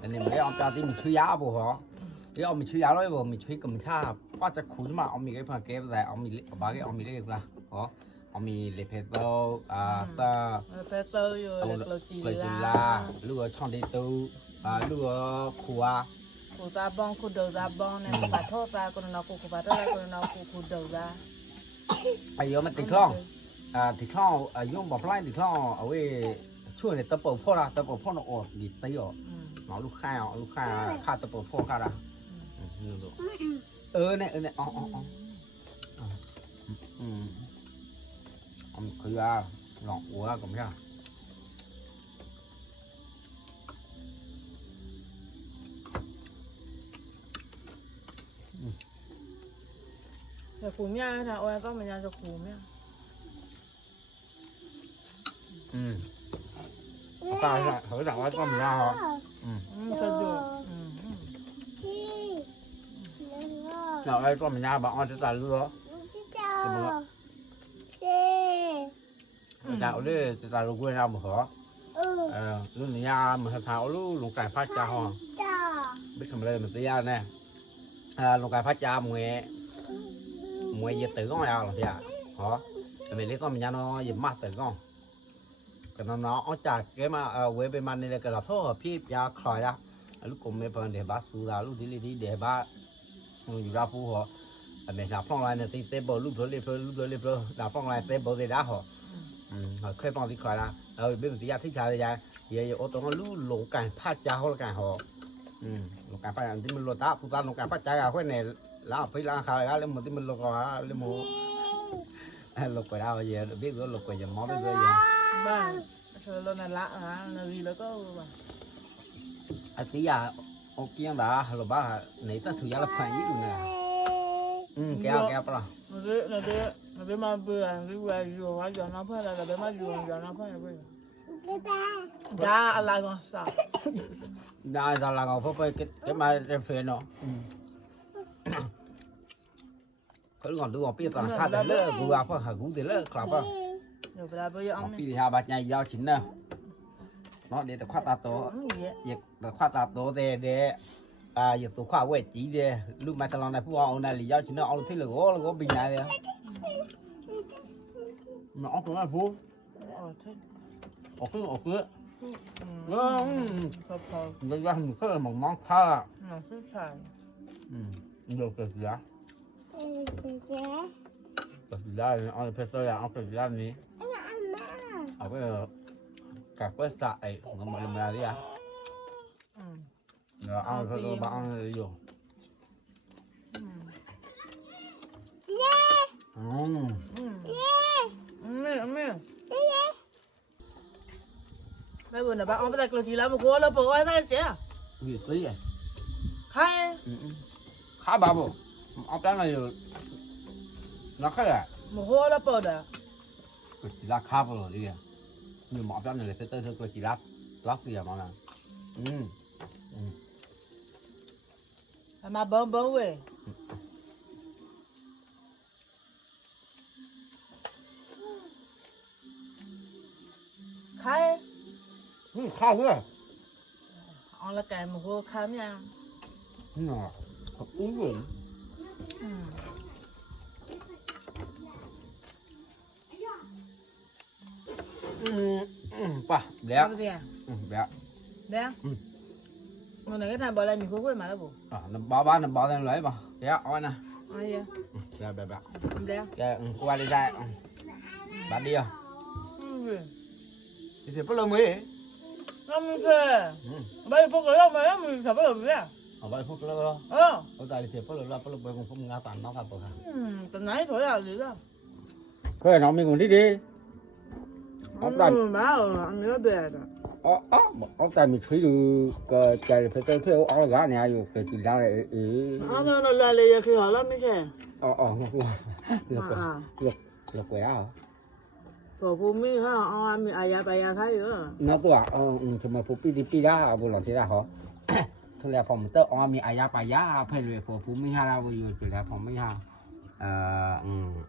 อันนี้มันเอาจากที่มีชื่อย嗯，你们要家อ面吃鸭不好？你要没吃鸭了不？没吃根本差，我只苦嘛，我没给朋友给不来，我没我把给我没นมา。เอามีกพักเอามีบลเพโตอ่าตาเลเพโตอยู่เลจิลาลูกช่องเดตูอ่าลูกขัวกูตาบองกูเดือดาบองเนี่ยกูปาโทษตากูนอกูกูปาโทษตากูนอกูกูเดือดาไอ้ยมันติดคล้องอ่าติดคล้องอายุบอกไล่ติดคล้องเอาไว้ ช่วยเนี่ยตะเปิดพ่อละตะเปิดพ่อเนออกดีดไออกอืมหนอลูกข้าวลูกข้าวข้าตะเปิดพ่อค่าละอืเออเนี่ยเออเนี่ยอ๋ออ๋ออ๋ออืมอืมคือยาหลอกหัวก็ไม่ใช่ แต่ขู่เมียนะโอ้ยก็มัยาจะขู่เมียอืม 아까 거기다 왔다 미안하 응 저도 nào đây con mình dạ. ừ. dạ. ừ, ừ. dạ. nha bọn con sẽ tàn lúa chào chào đi thì ta luôn quên ra một hở ờ luôn nhà mà thảo luôn luôn cài phát cha hòn biết không lên mình tia nè. À luôn cài phát cha mùa mùa dịch tử con nào à, là à? Hả? Mình lấy con mình nó dịch mắt tử con. ကနနာအကြကဲမဝဲပမနေလေကလာဖောပြပြခေါ်ရလူကုမေပန်တယ်ဘာစူလာလူဒီလီဒီတယ်ဘာဟိုယူရာဖူဟောအမေနာဖောင်းလိုက်နေသိတဲ့ပေါ်လူဖလေးဖလူဖလေးဖလာဖောင်းလိုက်တဲ့ပေါ်သေးတာဟောခွဲပေါင်းသိခေါ်လာဟိုဘယ်ပြရထိချာရရရေရအော်တော့လူလုံကန်ဖတ်ကြဟောကန်ဟောอืมลูกการพัฒนาที่มันลดตาผู้ตาลูกการพัฒนาเขาเนี่ยลาพี่ลาขาเลยเลยมันที่มันลดก็เลยมูลูกไปได้เยอะบิ๊กก็ลูกไปยังมอบิ๊กก็ยัง vâng lần này lạ hả là gì đó có bà à tí à ô kia đã rồi ba nãy ta thử ra là phải ít nè. Ừ kéo kéo bao nó biết nó biết nó biết mà bữa cái quay vừa quá giờ nó phải là là biết mà vừa giờ nó phải là bây đã là con sao ra ra là ngọc phải cái cái mà em phê nó. Cái còn đứa biết là khác đấy lỡ gù à phải hả gù thì lỡ clap rồi là bây giờ ông bị hà bát nhai giao chín nè nó để khoa ông gì vậy. Việc khoa ta tổ để để à việc tổ khoa quét chỉ để lúc mà tao này phụ ông này lý giao chín nó ông thấy là gỗ là gỗ bình này đấy nó cũng là phụ ờ ông cứ ông cứ. Ừ. Ừ phật người ta không có một món khác nó rất phải. Ừ được được giá được giá này ông phải tôi là ông phải giá này mà làm ra đi à ừ rồi ông phải tôi bảo ông đi dùng ừ ừ ừ ừ ừ bây giờ là bạn ông phải chỉ làm một cô là bộ ai phải chứ gì tí à khai. Ừ khá bà bộ ông ta này nó khác à? Một cô là bộ đó là bà rồi đi à mà ông ta này phải tới thôi chỉ lát lát gì à mà là ừ. Ừ. Mà bấm bấm về. Khai. Ừ khá quá ông là cái một cô khai nha. Ừ uống rồi. Ừ ừ bà đẹp Làm gì à ừ đẹp đấy à Ừ. người này cái thằng bảo là mình không quên mà đó bố à nó bỏ ba nó bỏ lên lấy bà đẹp ôi nè ai vậy ừ đẹp đẹp đẹp Làm đấy à đẹp ừ qua đi ra ừ bà đi à ừ thì thì bắt đầu mới gì thế ừ bây có cái mà mình phải bắt đầu vậy à ở đây phút nữa ờ ở đây thì bắt đầu là bắt đầu cũng không ngã tàn nó phải bờ ừ tầm nãy thôi à gì đó cái nó mình còn đi đi 我那蛮好，那个对的。啊啊，我再没吹就个家里不挣钱，我俺俩又给地两来来。俺们那来来也吃好了，没钱。哦哦，那个，那个，那个，那个贵啊！豆哈，俺们有矮脚白鸭子哟。那个啊，嗯，什么蒲皮、地皮呀，不弄起来好。除了黄豆，俺们有矮脚白鸭，配了豆腐米哈，我有除了黄米哈。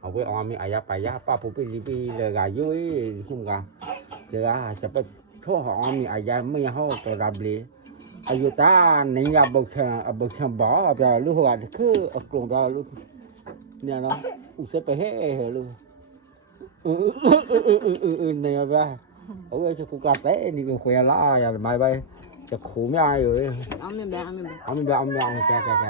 awi omi ayah payah apa pupi lipi legayu hingga jera cepat tu omi ayah mi ho ke rabli ayu ta ni ya bukan bukan ba apa lu ada ke aku dah lu ni ana usai pehe lu ni apa awi cukup kata ni kau yang lah ya mai bay จะขู่ไม่อายเลยเอาไม่แบงเอาไม่แบงเอาไม่แบงเอาไม่แบงแกแก